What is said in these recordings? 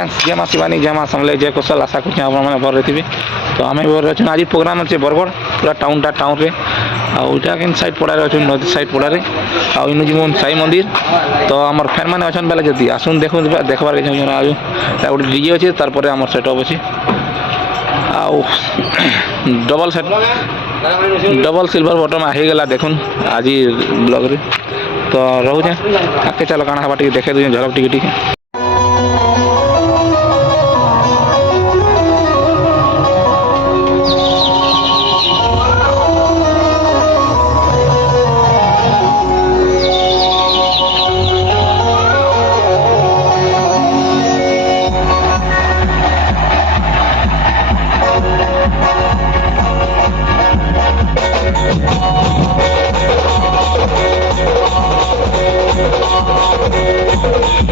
Friends जय माँ शिवानी जय माँ समले जय कौशल आशा करछे आपण माने भर रही तो आम भर अच्छे आज प्रोग्राम अच्छे बरगढ़ पूरा टाउन रे आउटा केन साइड पड़ारे अच्छे नदी साइड पड़ारे आउ जीवन साई मंदिर तो आम फैन मैंने अच्छा बेले जदि आसुन देखो देखबार गोटे डीजे अच्छे तार आम सेटअप अच्छे आउ डबल सिल्वर बटन होगला देखुन आज ब्लॉग रे तो रोचे आगे चलो काना हवा देखे दूँ झलक टी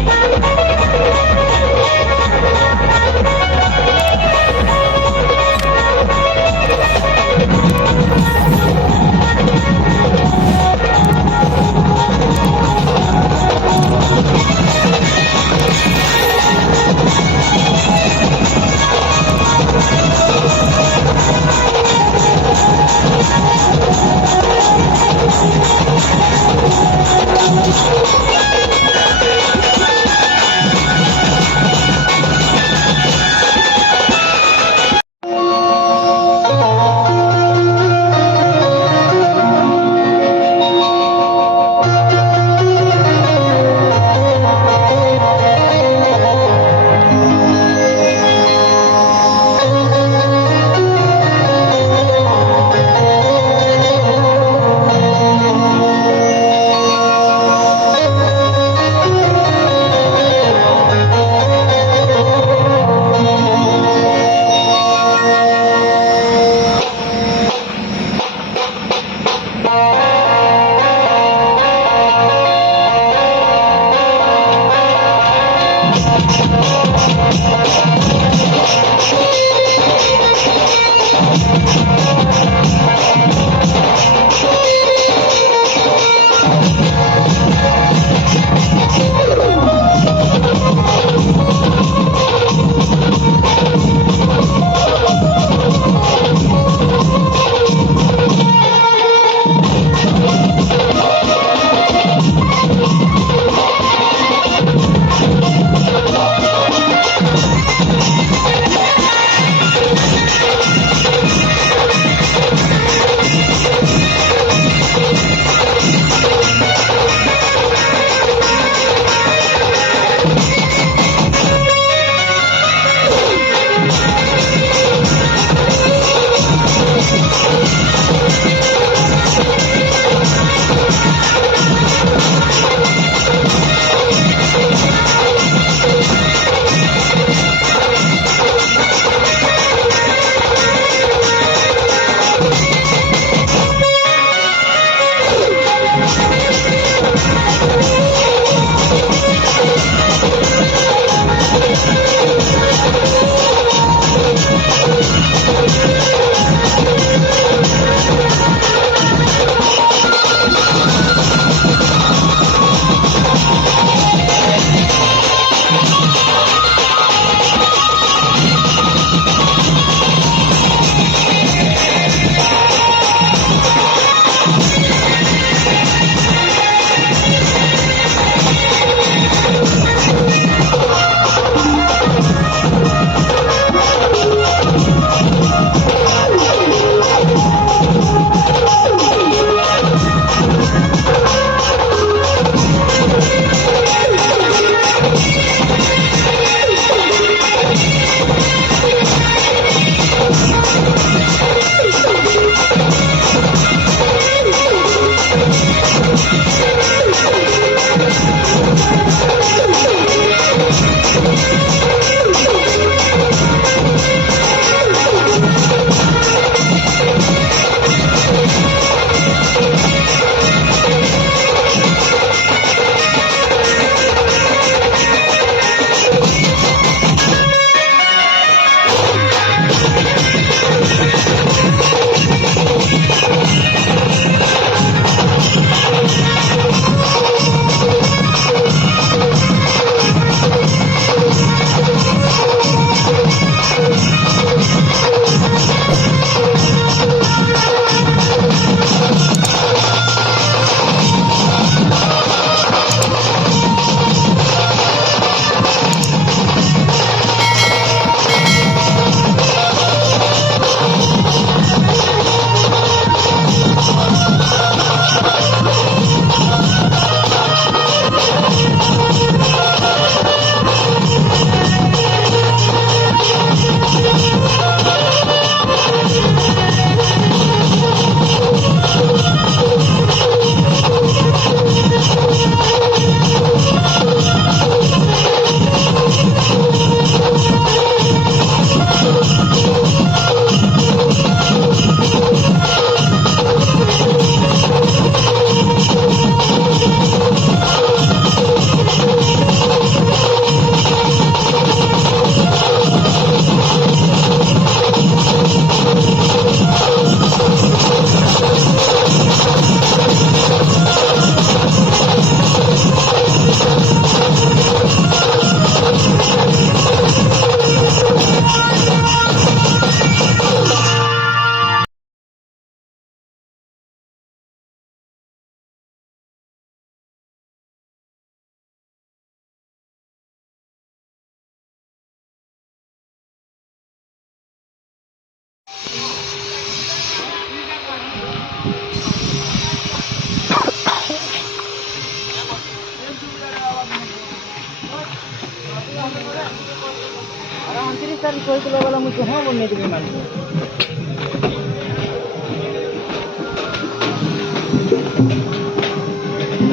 Thank you.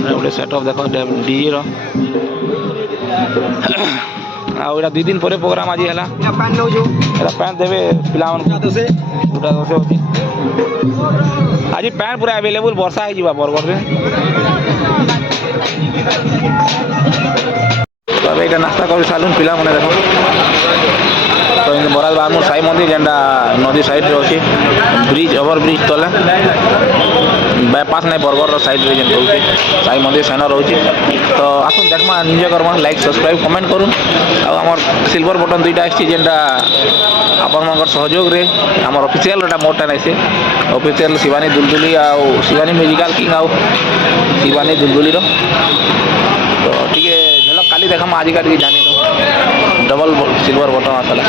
गोटे सेटअप देख डीजे रो आउ 2 दिन पर प्रोग्राम आज है पैंट देवे पिला दुटा 10 अच्छी आज पैंट पूरा अवेलेबल वर्षा हो बरगढ़ में तो ये नास्ता कर सारूँ पिला मैंने देख तो बराज बामूर साई मंदिर जेनटा नदी साइड रे अच्छी ब्रिज ओवर ब्रिज तले बाईपास नहीं बरगढ़ साइड रे जेन रोचे साई मंदिर सेन रोचे तो आसुन देखमा एंजॉय करमा लाइक सब्सक्राइब कमेंट करूँ आमर सिल्वर बटन 2टा आसी जेनटा आपण सहयोग रे आमर ऑफिशियल रेटा मोटा नहीं से ऑफिशियल शिवानी दुलदुली आउ शिवानी म्यूजिकल किंग आउ शिवानी दुलदुली रो तो ठीक झलक काली देखा आज का जानी तो डबल सिल्वर बटन आसला।